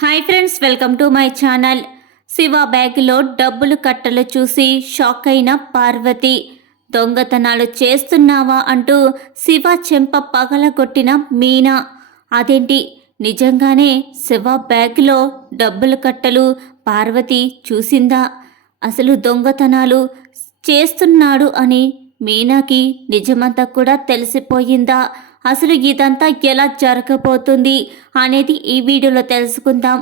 Hi friends welcome to my channel Shiva బ్యాగ్లో డబ్బులు కట్టలు చూసి షాక్ అయిన పార్వతి. దొంగతనాలు చేస్తున్నావా అంటూ శివ చెంప పగలగొట్టిన మీనా. అదేంటి? నిజంగానే శివ బ్యాగ్లో డబ్బులు కట్టలు పార్వతి చూసిందా? అసలు దొంగతనాలు చేస్తున్నాడు అని మీనాకి నిజమంతా కూడా తెలిసిపోయిందా? అసలు ఇదంతా ఎలా జరగబోతుంది అనేది ఈ వీడియోలో తెలుసుకుందాం.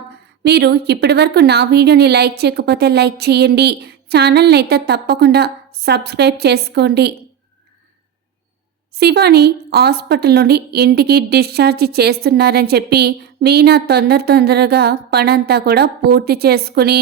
మీరు ఇప్పటివరకు నా వీడియోని లైక్ చేయకపోతే లైక్ చేయండి. ఛానల్ని అయితే తప్పకుండా సబ్స్క్రైబ్ చేసుకోండి. శివాని హాస్పిటల్ నుండి ఇంటికి డిశ్చార్జ్ చేస్తున్నారని చెప్పి మీనా తొందర తొందరగా పనంతా కూడా పూర్తి చేసుకుని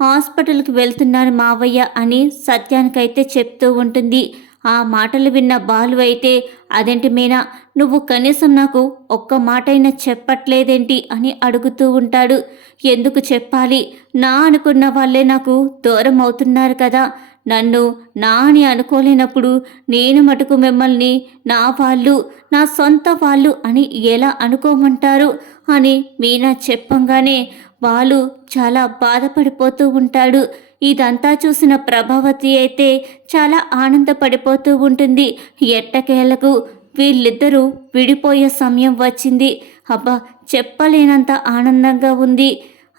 హాస్పిటల్కి వెళ్తున్నాను మావయ్య అని సత్యానికైతే చెప్తూ ఉంటుంది. ఆ మాటలు విన్న బాలు అయితే అదేంటి మీనా నువ్వు కనీసం నాకు ఒక్క మాటైనా చెప్పట్లేదేంటి? అని అడుగుతూ ఉంటాడు. ఎందుకు చెప్పాలి? నా అనుకున్న వాళ్ళే నాకు దూరం అవుతున్నారు కదా. నన్ను నా అని అనుకోలేనప్పుడు నేను మటుకు మిమ్మల్ని నా వాళ్ళు నా సొంత వాళ్ళు అని ఎలా అనుకోమంటారు? అని మీనా చెప్పంగానే వాళ్ళు చాలా బాధపడిపోతూ ఉంటాడు. ఇదంతా చూసిన ప్రభావతి అయితే చాలా ఆనందపడిపోతూ ఉంటుంది. ఎట్టకేలకు వీళ్ళిద్దరూ విడిపోయే సమయం వచ్చింది. అబ్బా చెప్పలేనంత ఆనందంగా ఉంది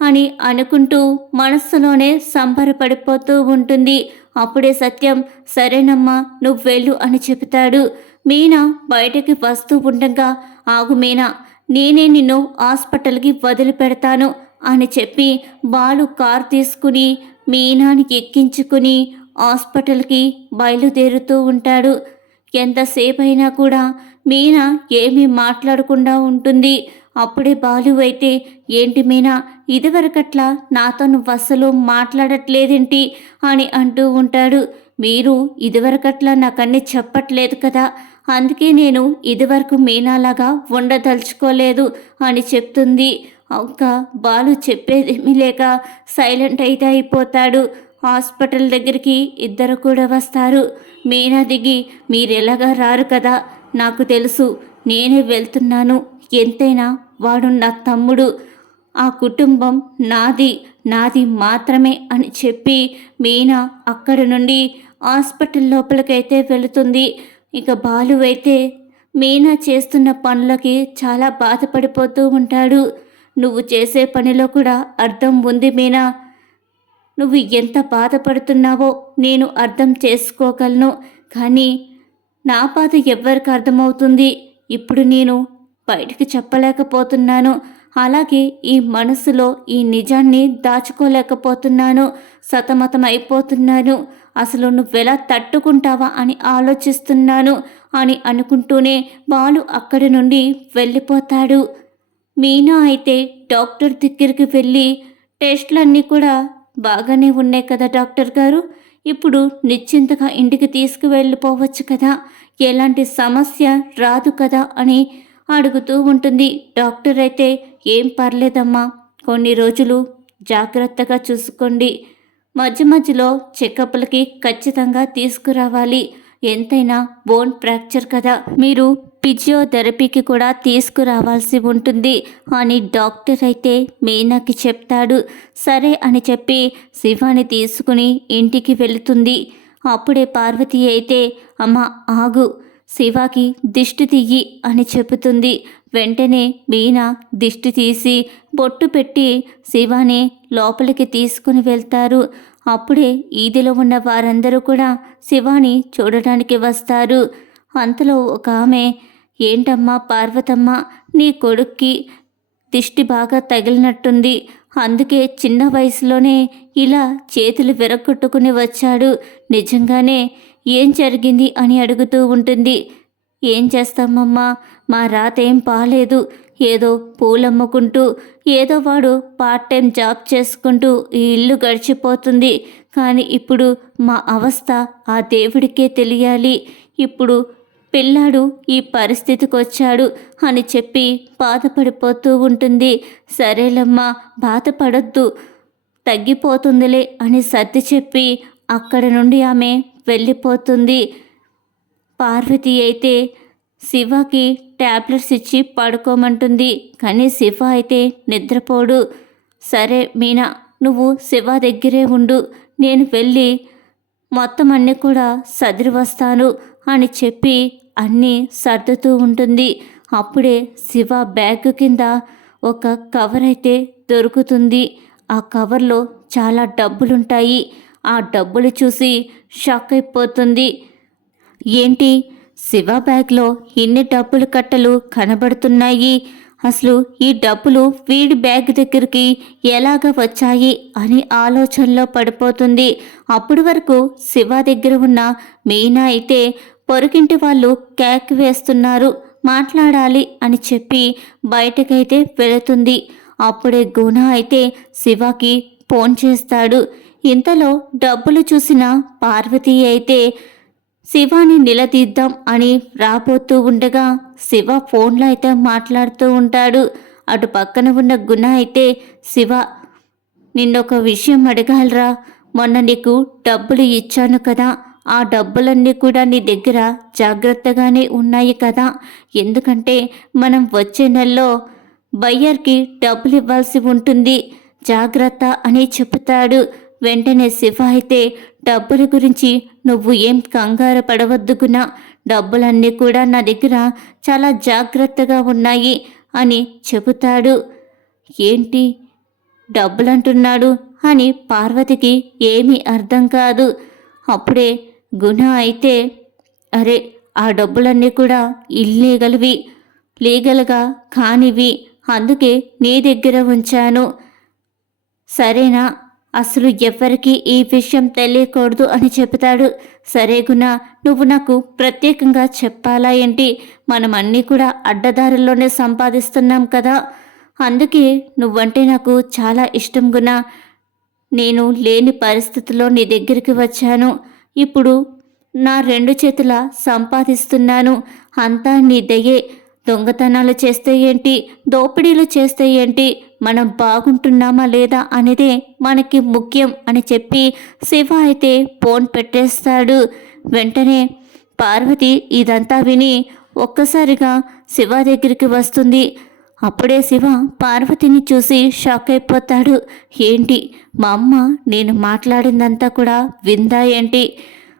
అని అనుకుంటూ మనస్సులోనే సంబరపడిపోతూ ఉంటుంది. అప్పుడే సత్యం సరేనమ్మా నువ్వు వెళ్ళు అని చెబుతాడు. మీనా బయటకి వస్తూ ఉండగా ఆగు మీనా నేనే నిన్ను హాస్పిటల్కి వదిలిపెడతాను అని చెప్పి బాలు కార్ తీసుకుని మీనానికి ఎక్కించుకుని హాస్పిటల్కి బయలుదేరుతూ ఉంటాడు. ఎంతసేపైనా కూడా మీనా ఏమీ మాట్లాడకుండా ఉంటుంది. అప్పుడే బాలు అయితే ఏంటి మీనా ఇదివరకట్లా నాతో నువ్వు అస్సలు మాట్లాడట్లేదేంటి? అని అంటూ ఉంటాడు. మీరు ఇదివరకట్లా నాకన్నీ చెప్పట్లేదు కదా అందుకే నేను ఇదివరకు మీనాలాగా ఉండదలుచుకోలేదు అని చెప్తుంది. ఒక్క బాలు చెప్పేదేమీ లేక సైలెంట్ అయితే అయిపోతాడు. హాస్పిటల్ దగ్గరికి ఇద్దరు కూడా వస్తారు. మీనా దిగి మీరెలాగా రారు కదా? నాకు తెలుసు. నేనే వెళ్తున్నాను. ఎంతైనా వాడు నా తమ్ముడు. ఆ కుటుంబం నాది. నాది మాత్రమే అని చెప్పి మీనా అక్కడి నుండి హాస్పిటల్ లోపలికైతే వెళుతుంది. ఇక బాలు అయితే మీనా చేస్తున్న పనులకి చాలా బాధపడిపోతూ ఉంటాడు. నువ్వు చేసే పనిలో కూడా అర్థం ఉంది మీనా. నువ్వు ఎంత బాధపడుతున్నావో నేను అర్థం చేసుకోగలను. కానీ నా బాధ ఎవరికి అర్థమవుతుంది. ఇప్పుడు నేను బయటికి చెప్పలేకపోతున్నాను. అలాగే ఈ మనసులో ఈ నిజాన్ని దాచుకోలేకపోతున్నాను. సతమతం అయిపోతున్నాను అసలు నువ్వెలా తట్టుకుంటావా అని ఆలోచిస్తున్నాను అని అనుకుంటూనే బాలు అక్కడి నుండి వెళ్ళిపోతాడు. మీనా అయితే డాక్టర్ దగ్గరికి వెళ్ళి టెస్ట్లన్నీ కూడా బాగానే ఉన్నాయి కదా డాక్టర్ గారు. ఇప్పుడు నిశ్చింతగా ఇంటికి తీసుకువెళ్ళిపోవచ్చు కదా. ఎలాంటి సమస్య రాదు కదా అని అడుగుతూ ఉంటుంది. డాక్టర్ అయితే ఏం పర్లేదమ్మా కొన్ని రోజులు జాగ్రత్తగా చూసుకోండి. మధ్య మధ్యలో చెకప్లకి ఖచ్చితంగా తీసుకురావాలి. ఎంతైనా బోన్ ఫ్రాక్చర్ కదా. మీరు ఫిజియోథెరపీకి కూడా తీసుకురావాల్సి ఉంటుంది అని డాక్టర్ అయితే మీనాకి చెప్తాడు. సరే అని చెప్పి శివాని తీసుకుని ఇంటికి వెళుతుంది. అప్పుడే పార్వతి అయితే అమ్మ ఆగు. శివాకి దిష్టి తీయి అని చెబుతుంది. వెంటనే మీనా దిష్టి తీసి బొట్టు పెట్టి శివాని లోపలికి తీసుకుని వెళ్తారు. అప్పుడే ఈదిలో ఉన్న వారందరూ కూడా శివాని చూడడానికి వస్తారు. అంతలో ఒక ఆమె ఏంటమ్మా పార్వతమ్మ? నీ కొడుక్కి దిష్టి బాగా తగిలినట్టుంది. అందుకే చిన్న వయసులోనే ఇలా చేతులు విరగొట్టుకుని వచ్చాడు. నిజంగానే ఏం జరిగింది అని అడుగుతూ ఉంటుంది. ఏం చేస్తామమ్మా? మా రాత ఏం బాలేదు ఏదో పూలమ్ముకుంటూ ఏదో వాడు పార్ట్ టైం జాబ్ చేసుకుంటూ ఈ ఇల్లు గడిచిపోతుంది. కానీ ఇప్పుడు మా అవస్థ ఆ దేవుడికే తెలియాలి. ఇప్పుడు పిల్లాడు ఈ పరిస్థితికి వచ్చాడు అని చెప్పి బాధపడిపోతూ ఉంటుంది. సరేలమ్మా బాధపడొద్దు తగ్గిపోతుందిలే అని సర్ది చెప్పి అక్కడ నుండి ఆమె వెళ్ళిపోతుంది. పార్వతి అయితే శివకి ట్యాబ్లెట్స్ ఇచ్చి పడుకోమంటుంది. కానీ శివ అయితే నిద్రపోడు. సరే మీనా నువ్వు శివ దగ్గరే ఉండు. నేను వెళ్ళి మొత్తం అన్నీ కూడా సదిరి వస్తాను అని చెప్పి అన్నీ సర్దుతూ ఉంటుంది. అప్పుడే శివ బ్యాగ్ కింద ఒక కవర్ అయితే దొరుకుతుంది. ఆ కవర్లో చాలా డబ్బులుంటాయి. ఆ డబ్బులు చూసి షాక్ అయిపోతుంది. ఏంటి? శివ బ్యాగ్లో ఇన్ని డబ్బులు కట్టలు కనబడుతున్నాయి? అసలు ఈ డబ్బులు వీడి బ్యాగ్ దగ్గరికి ఎలాగ వచ్చాయి అని ఆలోచనలో పడిపోతుంది. అప్పటి వరకు శివ దగ్గర ఉన్న మీనా అయితే పొరుగింటి వాళ్ళు కేక్ వేస్తున్నారు మాట్లాడాలి అని చెప్పి బయటకైతే వెళుతుంది. అప్పుడే గుణ అయితే శివకి ఫోన్ చేస్తాడు. ఇంతలో డబ్బులు చూసిన పార్వతి అయితే శివాని నిలదీద్దాం అని రాబోతూ ఉండగా శివ ఫోన్లో అయితే మాట్లాడుతూ ఉంటాడు. అటు పక్కన ఉన్న గుణ అయితే శివ నిన్నొక విషయం అడగాలరా. మొన్న నీకు డబ్బులు ఇచ్చాను కదా. ఆ డబ్బులన్నీ కూడా నీ దగ్గర జాగ్రత్తగానే ఉన్నాయి కదా. ఎందుకంటే మనం వచ్చే నెలలో బయ్యర్కి డబ్బులు ఇవ్వాల్సి ఉంటుంది. జాగ్రత్త అని చెబుతాడు. వెంటనే శివ అయితే డబ్బుల గురించి నువ్వు ఏం కంగారు పడవద్దు డబ్బులన్నీ కూడా నా దగ్గర చాలా జాగ్రత్తగా ఉన్నాయి అని చెబుతాడు. ఏంటి? డబ్బులంటున్నాడు అని పార్వతికి ఏమీ అర్థం కాదు. అప్పుడే గుణ అయితే అరే ఆ డబ్బులన్నీ కూడా ఇల్లీగల్వి లీగల్గా కానివి. అందుకే నీ దగ్గర ఉంచాను. సరేనా? అసలు ఎవ్వరికీ ఈ విషయం తెలియకూడదు అని చెబుతాడు. సరే గుణ నువ్వు నాకు ప్రత్యేకంగా చెప్పాలా ఏంటి? మనం అన్నీ కూడా అడ్డదారుల్లోనే సంపాదిస్తున్నాం కదా. అందుకే నువ్వంటే నాకు చాలా ఇష్టం గుణ. నేను లేని పరిస్థితిలో నీ దగ్గరికి వచ్చాను. ఇప్పుడు నా రెండు చేతుల సంపాదిస్తున్నాను. అంతా నీ దయే. దొంగతనాలు చేస్తే ఏంటి? దోపిడీలు చేస్తే ఏంటి? మనం బాగుంటున్నామా లేదా అనేదే మనకి ముఖ్యం అని చెప్పి శివ అయితే ఫోన్ పెట్టేస్తాడు. వెంటనే పార్వతి ఇదంతా విని ఒక్కసారిగా శివ దగ్గరికి వస్తుంది. అప్పుడే శివ పార్వతిని చూసి షాక్ అయిపోతాడు. ఏంటి? మా అమ్మ నేను మాట్లాడిందంతా కూడా విందా ఏంటి?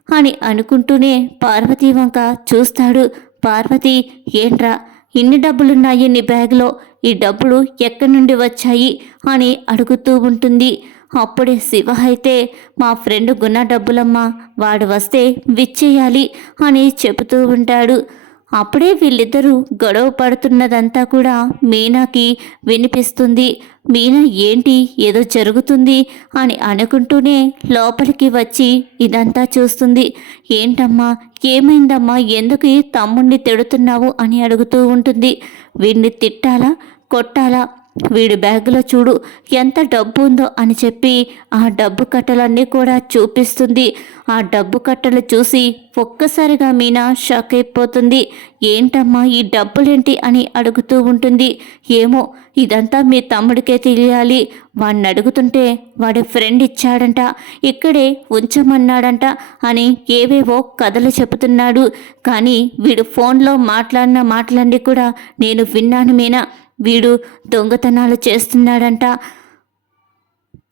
అని అనుకుంటూనే పార్వతి వంక చూస్తాడు. పార్వతి ఏంట్రా? ఇన్ని డబ్బులున్నాయి నీ బ్యాగ్లో. ఈ డబ్బులు ఎక్కడి నుండి వచ్చాయి? అని అడుగుతూ ఉంటుంది. అప్పుడే శివ అయితే మా ఫ్రెండ్ గున్న డబ్బులమ్మా వాడు వస్తే విచ్చేయాలి అని చెబుతూ ఉంటాడు. అప్పుడే వీళ్ళిద్దరూ గొడవ పడుతున్నదంతా కూడా మీనాకి వినిపిస్తుంది. మీనా ఏంటి? ఏదో జరుగుతుంది? అని అనుకుంటూనే లోపలికి వచ్చి ఇదంతా చూస్తుంది. ఏంటమ్మా? ఏమైందమ్మా? ఎందుకు తమ్ముణ్ణి తిడుతున్నావు? అని అడుగుతూ ఉంటుంది. వీడిని తిట్టాలా? కొట్టాలా? వీడి బ్యాగులో చూడు ఎంత డబ్బు ఉందో అని చెప్పి ఆ డబ్బు కట్టలన్నీ కూడా చూపిస్తుంది. ఆ డబ్బు కట్టలు చూసి ఒక్కసారిగా మీనా షాక్ అయిపోతుంది. ఏంటమ్మా ఈ డబ్బులేంటి అని అడుగుతూ ఉంటుంది. ఏమో ఇదంతా మీ తమ్ముడికే తెలియాలి. వాడిని అడుగుతుంటే వాడి ఫ్రెండ్ ఇచ్చాడంట. ఇక్కడే ఉంచమన్నాడంట అని ఏవేవో కథలు చెబుతున్నాడు. కానీ వీడు ఫోన్లో మాట్లాడిన మాటలన్నీ కూడా నేను విన్నాను మీనా. వీడు దొంగతనాలు చేస్తున్నాడంట.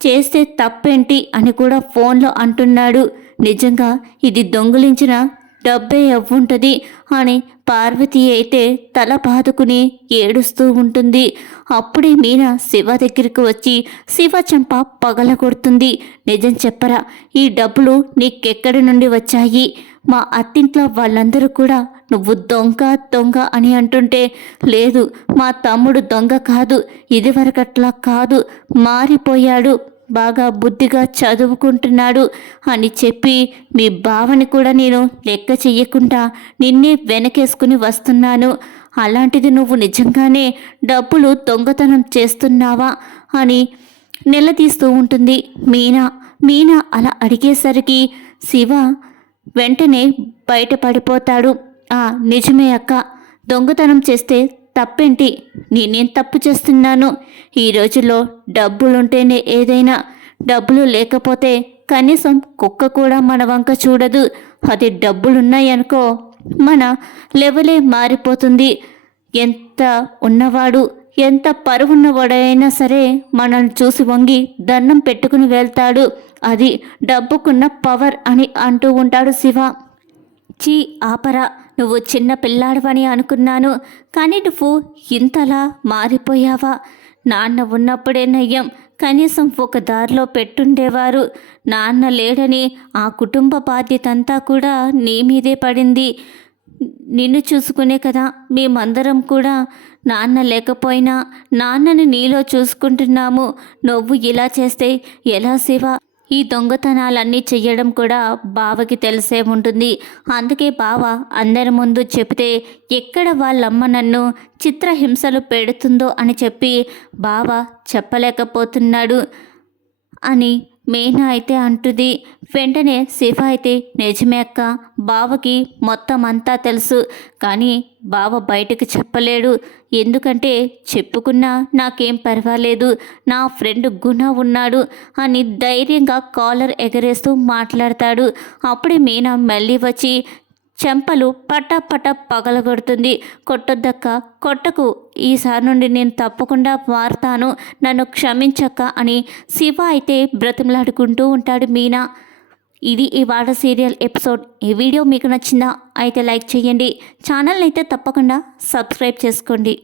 చేస్తే తప్పేంటి అని కూడా ఫోన్లో అంటున్నాడు. నిజంగా ఇది దొంగిలించిన డబ్బే అవ్వుంటుంది అని పార్వతి అయితే తల బాదుకుని ఏడుస్తూ ఉంటుంది. అప్పుడే మీనా శివ దగ్గరికి వచ్చి శివ చెంప పగల కొడుతుంది. నిజం చెప్పరా ఈ డబ్బులు నీకెక్కడి నుండి వచ్చాయి? మా అత్తింట్లో వాళ్ళందరూ కూడా నువ్వు దొంగ దొంగ అని అంటుంటే లేదు మా తమ్ముడు దొంగ కాదు ఇదివరకట్లా కాదు మారిపోయాడు. బాగా బుద్ధిగా చదువుకుంటున్నాడు అని చెప్పి మీ బావని కూడా నేను లెక్క చెయ్యకుండా నిన్నే వెనకేసుకుని వస్తున్నాను. అలాంటిది నువ్వు నిజంగానే డబ్బులు దొంగతనం చేస్తున్నావా అని నిలదీస్తూ ఉంటుంది. మీనా మీనా అలా అడిగేసరికి శివ వెంటనే బయటపడిపోతాడు. ఆ నిజమే అక్క. దొంగతనం చేస్తే తప్పేంటి? నేనేం తప్పు చేస్తున్నాను? ఈ రోజుల్లో డబ్బులుంటేనే ఏదైనా. డబ్బులు లేకపోతే కనీసం కుక్క కూడా మన వంక చూడదు. అది డబ్బులున్నాయనుకో మన లెవలే మారిపోతుంది. ఎంత ఉన్నవాడు ఎంత పరువున్నవాడైనా సరే మనల్ని చూసి వంగి దండం పెట్టుకుని వెళ్తాడు. అది డబ్బుకున్న పవర్ అని అంటూ ఉంటాడు శివ. చీ ఆపరా. నువ్వు చిన్న పిల్లాడవని అనుకున్నాను. కానీ నువ్వు ఇంతలా మారిపోయావా? నాన్న ఉన్నప్పుడే నయ్యం. కనీసం ఒక దారిలో పెట్టుండేవారు. నాన్న లేడని ఆ కుటుంబ బాధ్యత అంతా కూడా నీ మీదే పడింది. నిన్ను చూసుకునే కదా మేమందరం కూడా నాన్న లేకపోయినా నాన్నని నీలో చూసుకుంటున్నాము. నువ్వు ఇలా చేస్తే ఎలా శివ? ఈ దొంగతనాలన్నీ చెయ్యడం కూడా బావకి తెలిసే ఉంటుంది. అందుకే బావ అందరి ముందు చెబితే ఎక్కడ వాళ్ళమ్మ నన్ను చిత్రహింసలు పెడుతుందో అని చెప్పి బావ చెప్పలేకపోతున్నాడు అని మేనా అయితే అంటుంది. వెంటనే శివ అయితే నిజమే అక్క బావకి మొత్తం అంతా తెలుసు. కానీ బావ బయటకు చెప్పలేడు. ఎందుకంటే చెప్పుకున్నా నాకేం పర్వాలేదు. నా ఫ్రెండ్ గుణ ఉన్నాడు అని ధైర్యంగా కాలర్ ఎగరేస్తూ మాట్లాడతాడు. అప్పుడే మీనా మళ్ళీ వచ్చి చెంపలు పట పట పగలగొడుతుంది. కొట్టొద్దక్క కొట్టకు. ఈసారి నుండి నేను తప్పకుండా మారుతాను. నన్ను క్షమించక్క అని శివ అయితే బ్రతిమలాడుకుంటూ ఉంటాడు మీనా. ఇది ఇవాళ సీరియల్ ఎపిసోడ్. ఈ వీడియో మీకు నచ్చిందా? అయితే లైక్ చేయండి. ఛానల్ అయితే తప్పకుండా సబ్స్క్రైబ్ చేసుకోండి.